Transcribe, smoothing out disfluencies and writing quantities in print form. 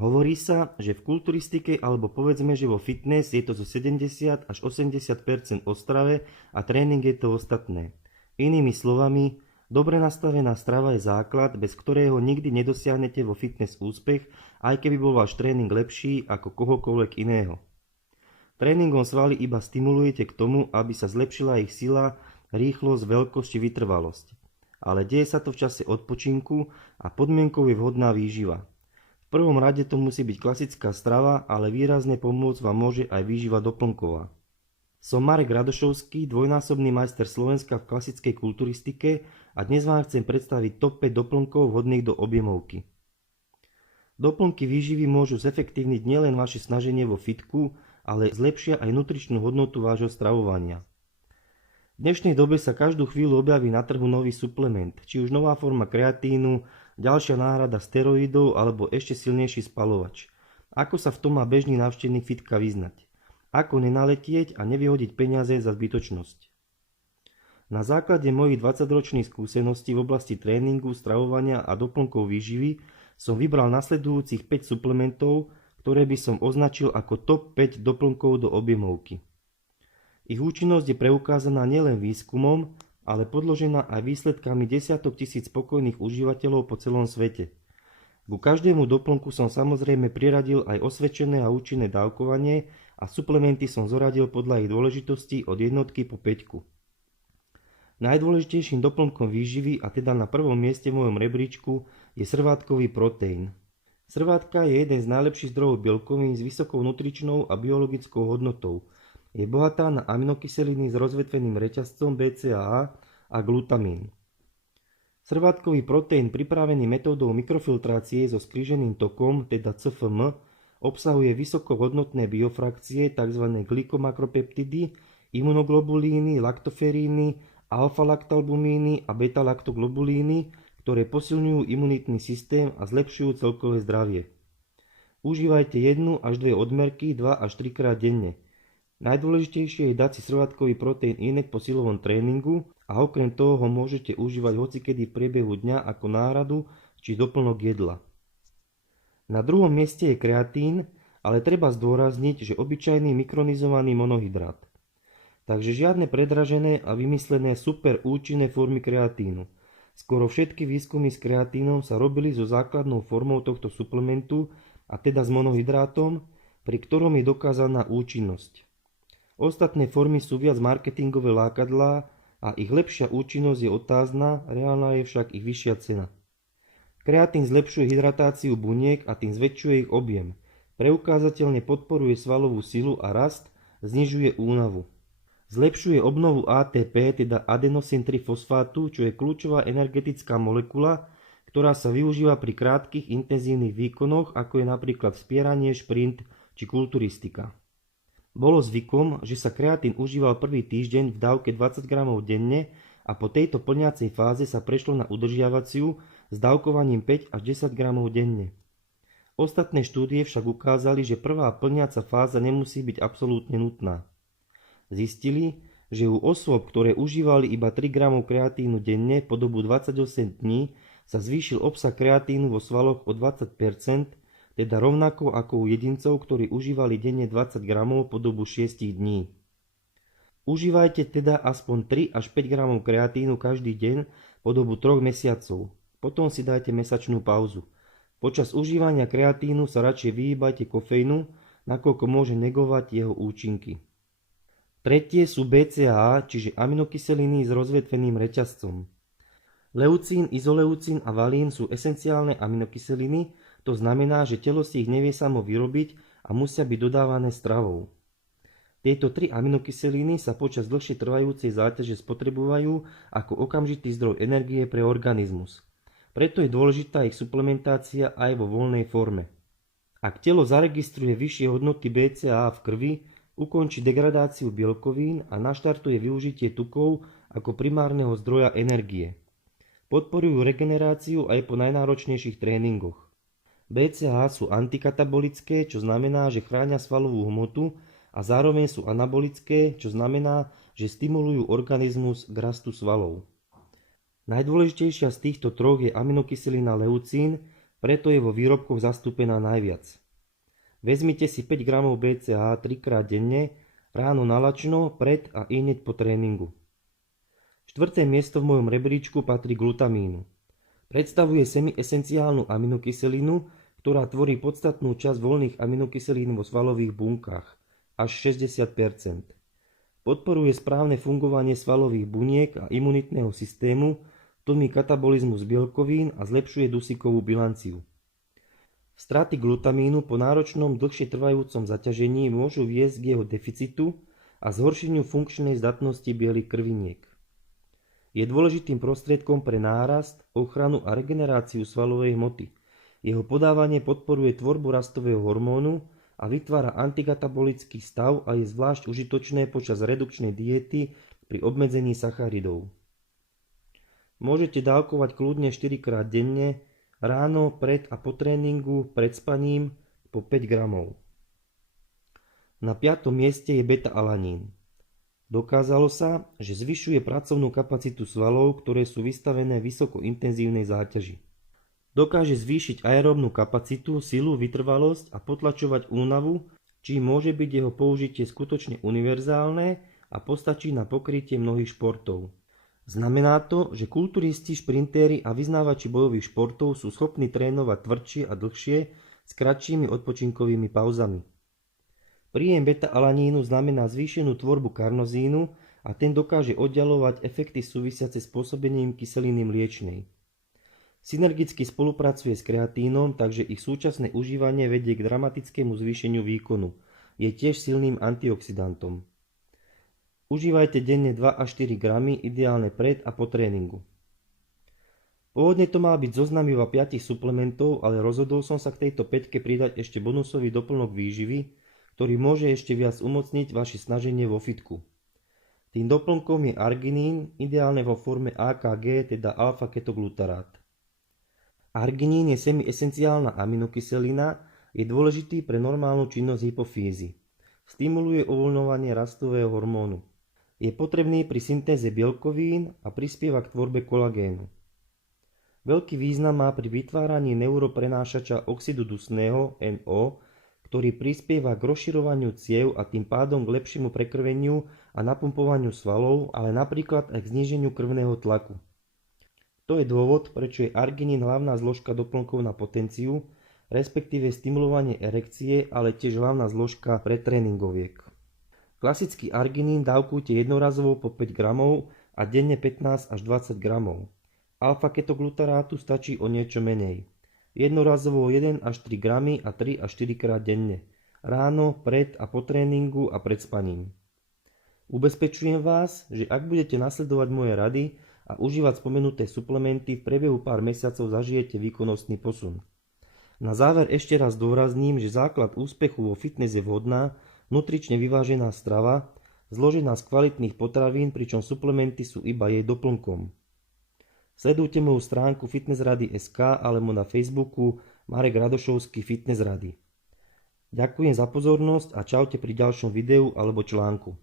Hovorí sa, že v kulturistike alebo povedzme, že vo fitness je to zo 70 až 80% o strave a tréning je to ostatné. Inými slovami, dobre nastavená strava je základ, bez ktorého nikdy nedosiahnete vo fitness úspech, aj keby bol váš tréning lepší ako kohokoľvek iného. Tréningom svaly iba stimulujete k tomu, aby sa zlepšila ich sila, rýchlosť, veľkosť či vytrvalosť. Ale deje sa to v čase odpočinku a podmienkou je vhodná výživa. V prvom rade to musí byť klasická strava, ale výrazne pomôcť vám môže aj výživa doplnková. Som Marek Radošovský, dvojnásobný majster Slovenska v klasickej kulturistike a dnes vám chcem predstaviť top 5 doplnkov vhodných do objemovky. Doplnky výživy môžu zefektívniť nielen vaše snaženie vo fitku, ale zlepšia aj nutričnú hodnotu vášho stravovania. V dnešnej dobe sa každú chvíľu objaví na trhu nový suplement, či už nová forma kreatínu, ďalšia náhrada steroidov alebo ešte silnejší spalovač. Ako sa v tom má bežný návštevník fitka vyznať? Ako nenaletieť a nevyhodiť peniaze za zbytočnosť? Na základe mojich 20-ročných skúseností v oblasti tréningu, stravovania a doplnkov výživy som vybral nasledujúcich 5 suplementov, ktoré by som označil ako top 5 doplnkov do objemovky. Ich účinnosť je preukázaná nielen výskumom, ale podložená aj výsledkami desiatok tisíc spokojných užívateľov po celom svete. Ku každému doplnku som samozrejme priradil aj osvedčené a účinné dávkovanie a suplementy som zoradil podľa ich dôležitosti od jednotky po 5. Najdôležitejším doplnkom výživy a teda na prvom mieste v mojom rebríčku je srvátkový proteín. Srvátka je jeden z najlepších zdrojov bielkovín s vysokou nutričnou a biologickou hodnotou. Je bohatá na aminokyseliny s rozvetveným reťazcom BCAA a glutamín. Srvátkový proteín pripravený metódou mikrofiltrácie so skríženým tokom, teda CFM, obsahuje vysokohodnotné biofrakcie tzv. Glikomakropeptidy, imunoglobulíny, laktoferíny, alfa-laktalbumíny a beta-laktoglobulíny, ktoré posilňujú imunitný systém a zlepšujú celkové zdravie. Užívajte 1 až 2 odmerky 2 až 3 krát denne. Najdôležitejšie je dať si srvátkový proteín inak po silovom tréningu a okrem toho ho môžete užívať hocikedy v priebehu dňa ako náhradu či doplnok jedla. Na druhom mieste je kreatín, ale treba zdôrazniť, že obyčajný mikronizovaný monohydrát. Takže žiadne predražené a vymyslené super účinné formy kreatínu. Skoro všetky výskumy s kreatínom sa robili so základnou formou tohto suplementu, a teda s monohydrátom, pri ktorom je dokázaná účinnosť. Ostatné formy sú viac marketingové lákadlá a ich lepšia účinnosť je otázna, reálna je však ich vyššia cena. Kreatín zlepšuje hydratáciu buniek a tým zväčšuje ich objem. Preukázateľne podporuje svalovú silu a rast, znižuje únavu. Zlepšuje obnovu ATP, teda adenosín-trifosfátu, čo je kľúčová energetická molekula, ktorá sa využíva pri krátkych intenzívnych výkonoch, ako je napríklad vzpieranie, šprint či kulturistika. Bolo zvykom, že sa kreatín užíval prvý týždeň v dávke 20 g denne a po tejto plniacej fáze sa prešlo na udržiavaciu s dávkovaním 5 až 10 g denne. Ostatné štúdie však ukázali, že prvá plniaca fáza nemusí byť absolútne nutná. Zistili, že u osôb, ktoré užívali iba 3 g kreatínu denne po dobu 28 dní, sa zvýšil obsah kreatínu vo svaloch o 20%, teda rovnako ako u jedincov, ktorí užívali denne 20 g po dobu 6 dní. Užívajte teda aspoň 3 až 5 g kreatínu každý deň po dobu 3 mesiacov, potom si dajte mesačnú pauzu. Počas užívania kreatínu sa radšej vyhýbajte kofeínu, nakoľko môže negovať jeho účinky. Tretie sú BCAA, čiže aminokyseliny s rozvetveným reťazcom. Leucín, izoleucín a valín sú esenciálne aminokyseliny, to znamená, že telo si ich nevie samo vyrobiť a musia byť dodávané stravou. Tieto 3 aminokyseliny sa počas dlhšie trvajúcej záťaže spotrebujú ako okamžitý zdroj energie pre organizmus. Preto je dôležitá ich suplementácia aj vo voľnej forme. Ak telo zaregistruje vyššie hodnoty BCAA v krvi, ukončí degradáciu bielkovín a naštartuje využitie tukov ako primárneho zdroja energie. Podporujú regeneráciu aj po najnáročnejších tréningoch. BCAA sú antikatabolické, čo znamená, že chránia svalovú hmotu a zároveň sú anabolické, čo znamená, že stimulujú organizmus k rastu svalov. Najdôležitejšia z týchto troch je aminokyselina leucín, preto je vo výrobkoch zastúpená najviac. Vezmite si 5 g BCAA 3-krát denne, ráno nalačno, pred a ihneď po tréningu. 4. miesto v mojom rebríčku patrí glutamínu. Predstavuje semiesenciálnu aminokyselinu, ktorá tvorí podstatnú časť voľných aminokyselín vo svalových bunkách, až 60%. Podporuje správne fungovanie svalových buniek a imunitného systému, tlmí katabolizmus bielkovín a zlepšuje dusíkovú bilanciu. Straty glutamínu po náročnom dlhšie trvajúcom zaťažení môžu viesť k jeho deficitu a zhoršeniu funkčnej zdatnosti bielých krviniek. Je dôležitým prostriedkom pre nárast, ochranu a regeneráciu svalovej hmoty. Jeho podávanie podporuje tvorbu rastového hormónu a vytvára antikatabolický stav a je zvlášť užitočné počas redukčnej diéty pri obmedzení sacharidov. Môžete dávkovať kľudne 4-krát denne, ráno, pred a po tréningu, pred spaním po 5 gramov. Na 5. mieste je beta-alanín. Dokázalo sa, že zvyšuje pracovnú kapacitu svalov, ktoré sú vystavené vysokointenzívnej záťaži. Dokáže zvýšiť aeróbnu kapacitu, silu, vytrvalosť a potlačovať únavu, čím môže byť jeho použitie skutočne univerzálne a postačí na pokrytie mnohých športov. Znamená to, že kulturisti, šprintéri a vyznávači bojových športov sú schopní trénovať tvrdšie a dlhšie s kratšími odpočinkovými pauzami. Príjem beta-alanínu znamená zvýšenú tvorbu karnozínu a ten dokáže oddaľovať efekty súvisiace s pôsobením kyseliny mliečnej. Synergicky spolupracuje s kreatínom, takže ich súčasné užívanie vedie k dramatickému zvýšeniu výkonu. Je tiež silným antioxidantom. Užívajte denne 2 až 4 gramy, ideálne pred a po tréningu. Pôvodne to mal byť zoznam iba 5 suplementov, ale rozhodol som sa k tejto 5 pridať ešte bonusový doplnok výživy, ktorý môže ešte viac umocniť vaše snaženie vo fitku. Tým doplnkom je arginín, ideálne vo forme AKG, teda alfa-ketoglutarát. Arginín je semiesenciálna aminokyselina, je dôležitý pre normálnu činnosť hypofýzy. Stimuluje uvoľňovanie rastového hormónu. Je potrebný pri syntéze bielkovín a prispieva k tvorbe kolagénu. Veľký význam má pri vytváraní neuroprenášača oxidu dusného NO, ktorý prispieva k rozširovaniu ciev a tým pádom k lepšiemu prekrveniu a napumpovaniu svalov, ale napríklad aj k zníženiu krvného tlaku. To je dôvod, prečo je arginín hlavná zložka doplnkov na potenciu, respektíve stimulovanie erekcie, ale tiež hlavná zložka pre tréningoviek. Klasický arginín dávkujte jednorazovo po 5 gramov a denne 15 až 20 gramov. Alfa-ketoglutarátu stačí o niečo menej. Jednorazovo 1 až 3 gramy a 3 až 4 krát denne. Ráno, pred a po tréningu a pred spaním. Ubezpečujem vás, že ak budete nasledovať moje rady a užívať spomenuté suplementy, v priebehu pár mesiacov zažijete výkonnostný posun. Na záver ešte raz dôrazním, že základ úspechu vo fitness je vhodná, nutrične vyvážená strava, zložená z kvalitných potravín, pričom suplementy sú iba jej doplnkom. Sledujte moju stránku fitnessrady.sk alebo na Facebooku Marek Radošovský Fitness Rady. Ďakujem za pozornosť a čaute pri ďalšom videu alebo článku.